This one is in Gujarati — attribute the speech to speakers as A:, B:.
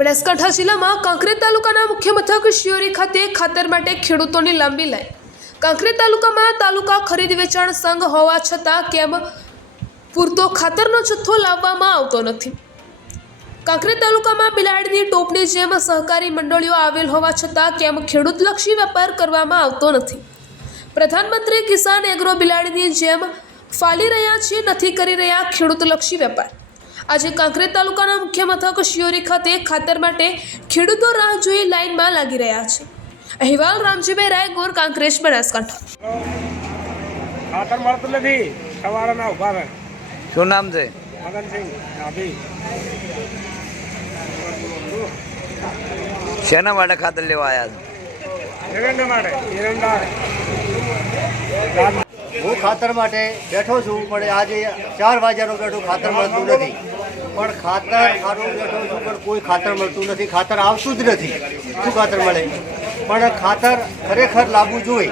A: બનાસકાંઠા જિલ્લામાં કાંકરેજ તાલુકાના મુખ્ય મથક શિયોરી ખાતે ખાતર માટે ખેડૂતોની લાંબી લાઈન. કાંકરેજ તાલુકામાં તાલુકા ખરીદ વેચાણ સંઘ હોવા છતાં કેમ પૂરતો ખાતરનો જથ્થો લાવવામાં આવતો નથી. કાંકરેજ તાલુકામાં બિલાડીની ટોપની જેમ સહકારી મંડળીઓ આવેલ હોવા છતાં કેમ ખેડૂતલક્ષી વેપાર કરવામાં આવતો નથી. પ્રધાનમંત્રી કિસાન એગ્રો બિલાડીની જેમ ફાલી રહ્યા છે, નથી કરી રહ્યા ખેડૂતલક્ષી વેપાર. આજે કાંકરેજ તાલુકાના મુખ્ય મથક શિયોરી ખાતે ખાતર માટે ખેડૂતો રાહ જોઈ લાઇનમાં લાગી રહ્યા છે. અહેવાલ રામજીભાઈ રાયગોર કાંકરેજ બનાસકાંઠા.
B: ખાતર મળતું નથી. સવારના ઊભા રહે.
C: શું નામ છે?
B: મગનસિંહ ડાભી
C: શેના માટે ખાતર લેવા આવ્યા છો?
B: એરંડા માટે એરંડા.
D: હું ખાતર માટે બેઠો છું પણ આજે ચાર વાગ્યાનો બેઠો ખાતર મળતું નથી. પણ ખાતર સારું બેઠો છું, પણ કોઈ ખાતર મળતું નથી. ખાતર આવતું જ નથી. શું ખાતર મળે? પણ ખાતર ખરેખર લાવવું જોઈએ